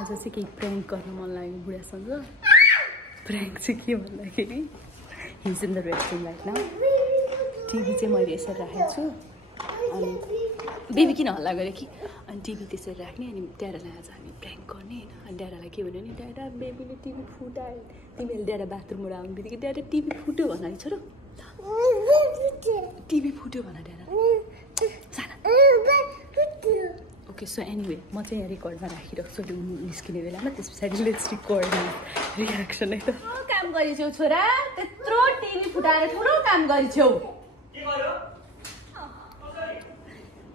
आज चाहिँ केही प्र्याङ्क गर्न मन लाग्यो बुढासँग प्र्याङ्क चाहिँ के भन्दाखेरि his in the restroom right now TV चाहिँ मैले यसरी राखेको छु अनि बेबी किन हल्ला गऱ्यो कि अनि टिभी त्यसरी राख्ने अनि ड्याडालाई आज हामी प्र्याङ्क गर्ने होइन अनि ड्याडालाई के भन्यो नि ड्याडा बेबीले टिभी फुटायो तिमीले ड्याडा बाथरुमबाट आउनु बित्तिकै ड्याडा टिभी फुट्यो भन है छोरो टिभी फुट्यो भन ड्याडा साना ओके सो एनिवे म चाहिँ यहाँ रेकर्डमा राखिरहेको छु निस्किने बेलामा त्यस पछाडि लेट्स रिकर्ड रियाक्सन है त काम गरिछौ छोरा त्यत्रो टिभी फुटाएर ठुलो काम गरिछौ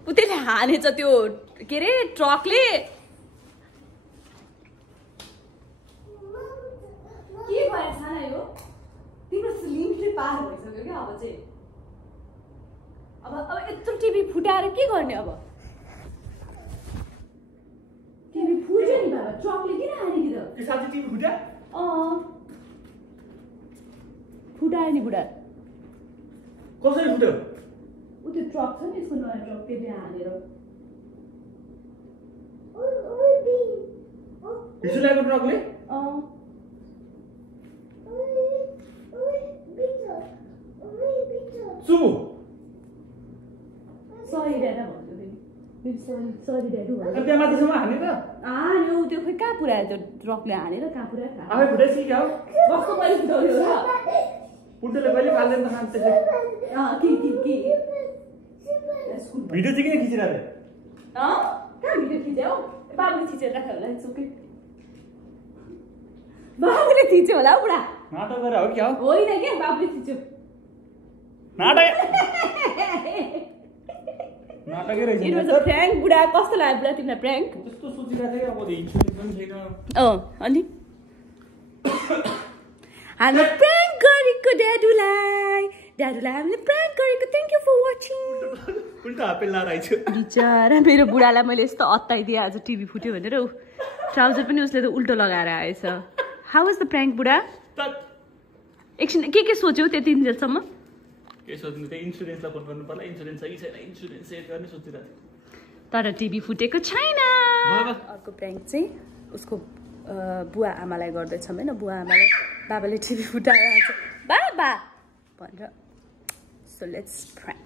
उतैले हानेछ त्यो के अरे ट्रकले के भयो साना यो तिम्रो लिमिटले पार भइसक्यो क्या अब चाहिँ अब यत्रो टिभी फुटाएर के गर्ने अब टिभी फुट्यो नि बाबा ट्रकले किन हाने कि त के साथी टिभी फुट्या फुटायो नि बुढा कसरी फुट्यो उ त्यो ट्रक छ नि यसको नयाँ ट्रक त्यसले हानेर हिसुलाको ट्रकले सुमु सरी ड्याडा भन्छु सरी ड्याडु भन्छु त्यहाँ माथिसम्म हाने त हान्यो त्यो खोइ कहाँ पुऱ्यायो त्यो ट्रकले हानेर कहाँ पुऱ्यायो आफै फुटाइसक्यो क्या हो कस्तो पहिले फुटाउने हो र पुट्टोले कहिले फाल्दैन त खान्छ त्यसले के भिडियो चाहिँ किन खिचिरहेको कहाँ भिडियो खिच्यो बाबुले खिचेर राख्यो होला सुकै बाबुले खिच्यो होला हौ बुढा नाटक गरेर हो क्या हो होइन के बाबुले खिच्यो नाटक नाटकै रहेछ इट वाज अ प्र्याङ्क बुढा कस्तो लाग्यो बुढा तिमीलाई प्र्याङ्क त्यस्तो सोचिरहेको थिएँ अब इन्सुरेन्स पनि छैन अनि हामीले प्र्याङ्क गरेको ड्याडुलाई हामीले प्र्याङ्क गरेको थ्याङ्क यू फर वाचिङ उल्टा हापेल लाएर आइछु बिचरा मेरो बुढालाई मैले यस्तो अत्ताइदिएँ आज टिभी फुट्यो भनेर ट्राउजर पनि उसले त उल्टो लगाएर आएछ हाउ वाज द प्र्याङ्क बुढा एकछिन के सोच्यौ त्यति दिनसम्म के सोच्नु त्यही इन्सुरेन्सलाई फोन गर्नु पर्ला इन्सुरेन्स छ कि छैन इन्सुरेन्स सेट गर्ने सोचिरहेको तर टिभी फुटेको छैन अर्को प्र्याङ्क चाहिँ उसको बुवा आमालाई गर्दैछ होइन बुवा आमालाई बाबाले टिभी फुटाएर आउँछ बाबा भनेर सो लेट्स प्र्याङ्क